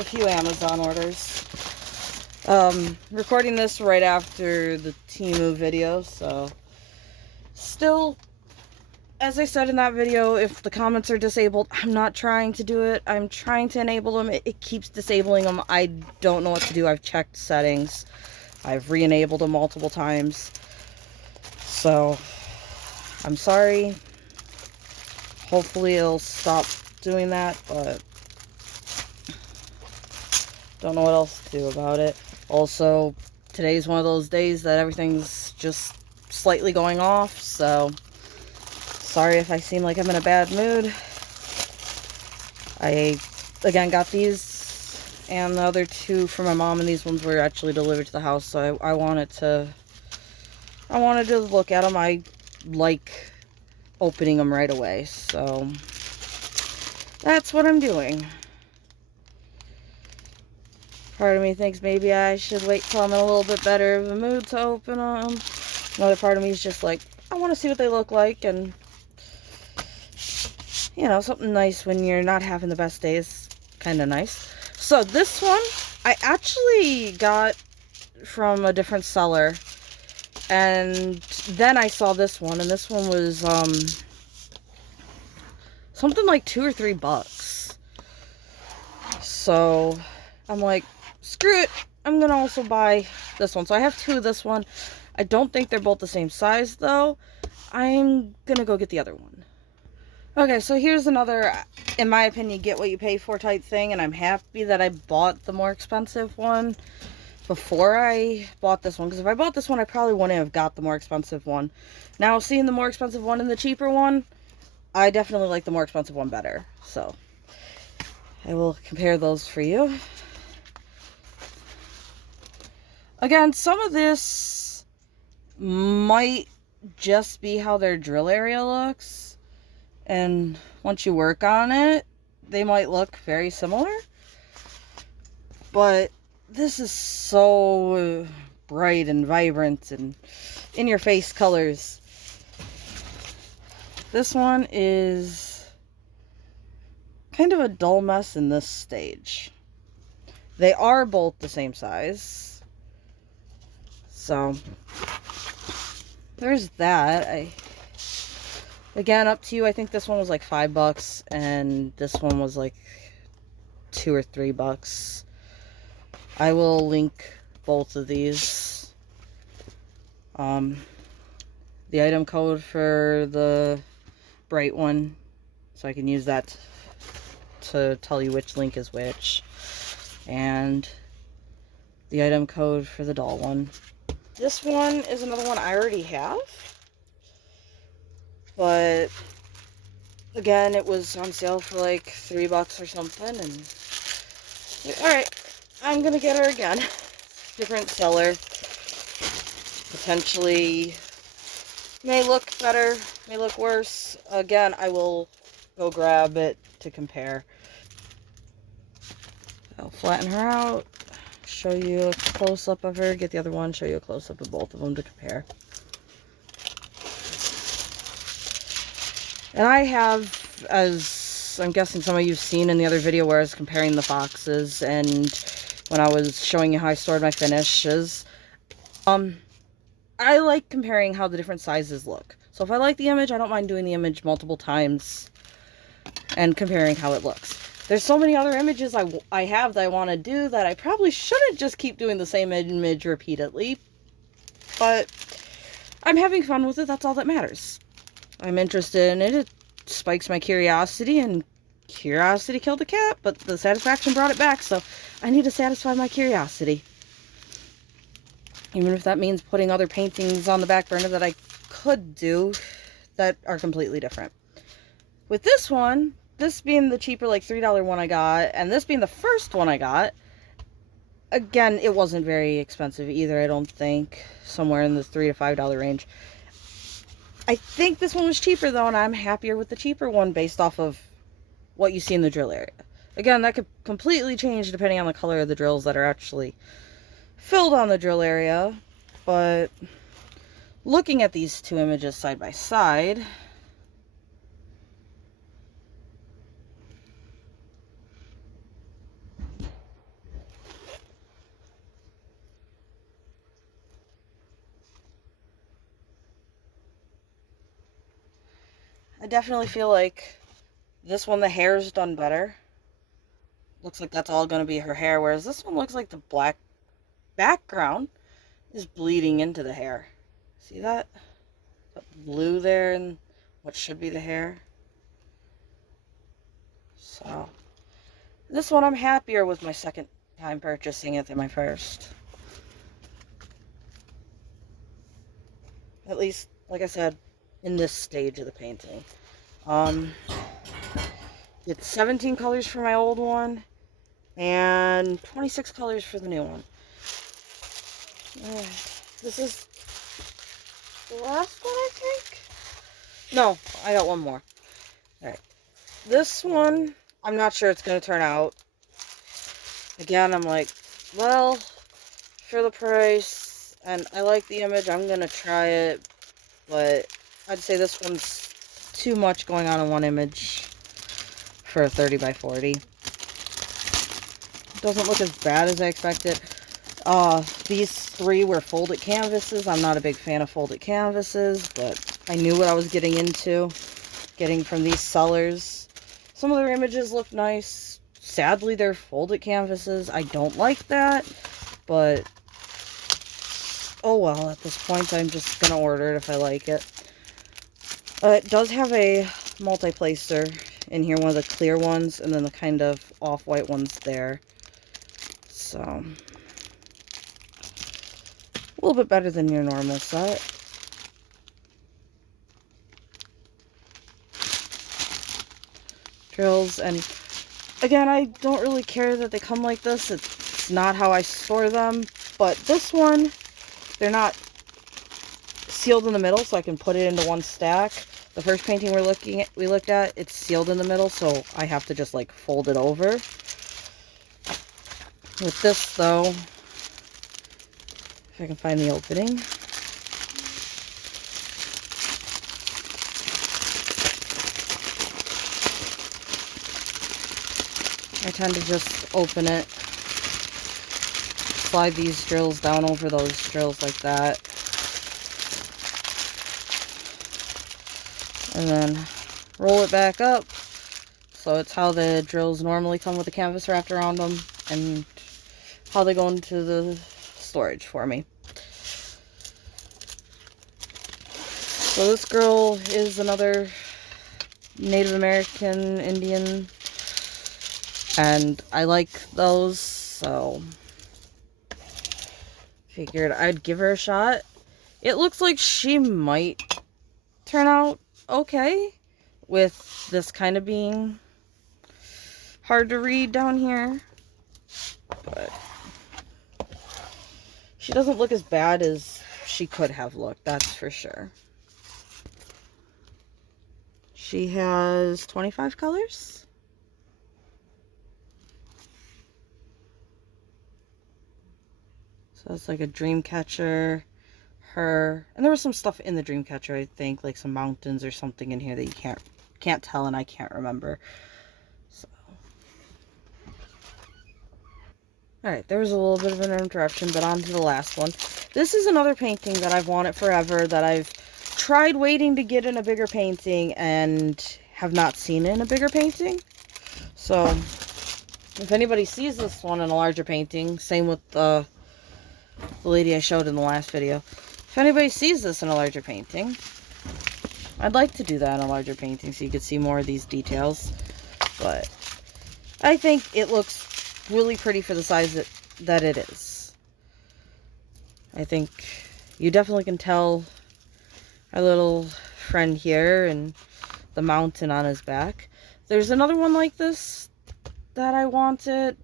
a few Amazon orders. Recording this right after the Temu video, so still, as I said in that video, if the comments are disabled, I'm not trying to do it. I'm trying to enable them. It keeps disabling them. I don't know what to do. I've checked settings. I've re-enabled them multiple times. So, I'm sorry. Hopefully it'll stop doing that, but don't know what else to do about it. Also, today's one of those days that everything's just slightly going off, so sorry if I seem like I'm in a bad mood. I, again, got these and the other two from my mom, and these ones were actually delivered to the house, so I wanted to look at them. I like opening them right away, so that's what I'm doing. Part of me thinks maybe I should wait till I'm in a little bit better of a mood to open them. Another part of me is just like, I want to see what they look like, and you know, something nice when you're not having the best day is kind of nice. So this one I actually got from a different seller, and then I saw this one, and this one was something like $2 or $3. So I'm like, screw it, I'm gonna also buy this one. So I have two of this one. I don't think they're both the same size though. I'm gonna go get the other one. Okay, so here's another, in my opinion, get what you pay for type thing, and I'm happy that I bought the more expensive one before I bought this one, because if I bought this one, I probably wouldn't have got the more expensive one. Now, seeing the more expensive one and the cheaper one, I definitely like the more expensive one better, so I will compare those for you. Again, some of this might just be how their drill area looks, and once you work on it, they might look very similar. But this is so bright and vibrant and in-your-face colors. This one is kind of a dull mess in this stage. They are both the same size, so there's that. Again, up to you. I think this one was like $5 and this one was like $2 or $3. I will link both of these. The item code for the bright one, so I can use that to tell you which link is which, and the item code for the dull one. This one is another one I already have, but again, it was on sale for like $3 or something, and alright, I'm gonna get her again. Different seller. Potentially may look better, may look worse. Again, I will go grab it to compare. I'll flatten her out, show you a close-up of her, get the other one, show you a close-up of both of them to compare. And I have, as I'm guessing some of you've seen in the other video where I was comparing the boxes and when I was showing you how I stored my finishes, I like comparing how the different sizes look. So if I like the image, I don't mind doing the image multiple times and comparing how it looks. There's so many other images I have that I want to do that I probably shouldn't just keep doing the same image repeatedly. But I'm having fun with it, that's all that matters. I'm interested in it, it spikes my curiosity, and curiosity killed the cat, but the satisfaction brought it back, so I need to satisfy my curiosity. Even if that means putting other paintings on the back burner that I could do that are completely different. With this one, this being the cheaper, like $3 one I got, and this being the first one I got, again, it wasn't very expensive either, I don't think. Somewhere in the $3 to $5 range. I think this one was cheaper though, and I'm happier with the cheaper one based off of what you see in the drill area. Again, that could completely change depending on the color of the drills that are actually filled on the drill area, but looking at these two images side by side, I definitely feel like this one, the hair's done better. Looks like that's all going to be her hair, whereas this one looks like the black background is bleeding into the hair. See that? That blue there and what should be the hair. So, this one I'm happier with my second time purchasing it than my first. At least, like I said, in this stage of the painting. It's 17 colors for my old one and 26 colors for the new one. This is the last one, I think? No, I got one more. Alright. This one, I'm not sure it's going to turn out. Again, I'm like, well, for the price, and I like the image, I'm going to try it, but I'd say this one's too much going on in one image for a 30 by 40. It doesn't look as bad as I expected. These three were folded canvases. I'm not a big fan of folded canvases, but I knew what I was getting into, getting from these sellers. Some of their images look nice. Sadly, they're folded canvases. I don't like that, but oh well, at this point, I'm just going to order it if I like it. It does have a multi-placer in here, one of the clear ones, and then the kind of off-white ones there. So, a little bit better than your normal set. Drills, and again, I don't really care that they come like this. It's not how I store them, but this one, they're not sealed in the middle, so I can put it into one stack. The first painting we looked at, it's sealed in the middle, so I have to just like fold it over. With this though, if I can find the opening. I tend to just open it, slide these drills down over those drills like that, and then roll it back up. So it's how the drills normally come with the canvas wrapped around them, and how they go into the storage for me. So this girl is another Native American Indian, and I like those, so figured I'd give her a shot. It looks like she might turn out okay, with this kind of being hard to read down here, but she doesn't look as bad as she could have looked, that's for sure. She has 25 colors. So it's like a dream catcher, her, and there was some stuff in the dream catcher, I think, like some mountains or something in here that you can't tell, and I can't remember. So, alright, there was a little bit of an interruption, but on to the last one. This is another painting that I've wanted forever, that I've tried waiting to get in a bigger painting and have not seen it in a bigger painting. So, if anybody sees this one in a larger painting, same with the lady I showed in the last video. If anybody sees this in a larger painting, I'd like to do that in a larger painting so you could see more of these details. But I think it looks really pretty for the size that it is. I think you definitely can tell our little friend here and the mountain on his back. There's another one like this that I wanted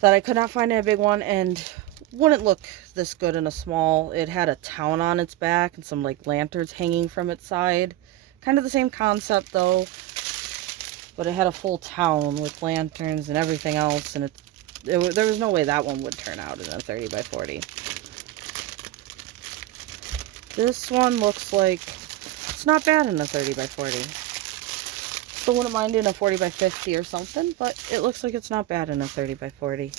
that I could not find in a big one, and wouldn't look this good in a small. It had a town on its back and some like lanterns hanging from its side. Kind of the same concept though, but it had a full town with lanterns and everything else, and there was no way that one would turn out in a 30 by 40. This one looks like it's not bad in a 30 by 40. Still wouldn't mind in a 40 by 50 or something, but it looks like it's not bad in a 30 by 40.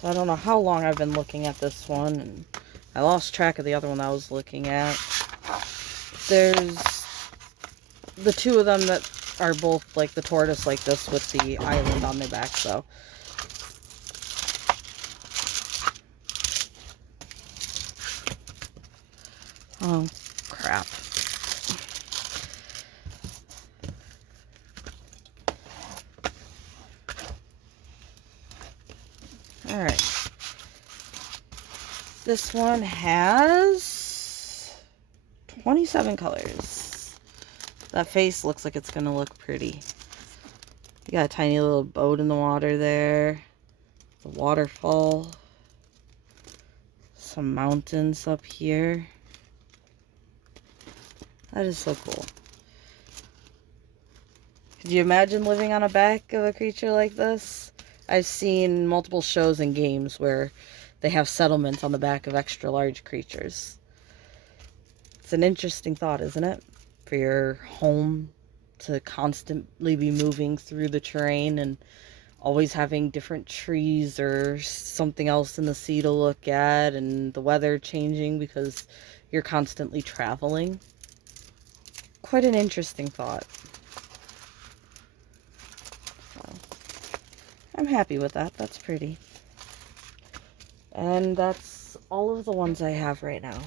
So I don't know how long I've been looking at this one, and I lost track of the other one I was looking at. There's the two of them that are both like the tortoise like this with the island on their back, so. Oh, crap. Alright. This one has 27 colors. That face looks like it's going to look pretty. You got a tiny little boat in the water there. The waterfall. Some mountains up here. That is so cool. Could you imagine living on a back of a creature like this? I've seen multiple shows and games where they have settlements on the back of extra large creatures. It's an interesting thought, isn't it? For your home to constantly be moving through the terrain and always having different trees or something else in the sea to look at, and the weather changing because you're constantly traveling. Quite an interesting thought. So, I'm happy with that. That's pretty. And that's all of the ones I have right now.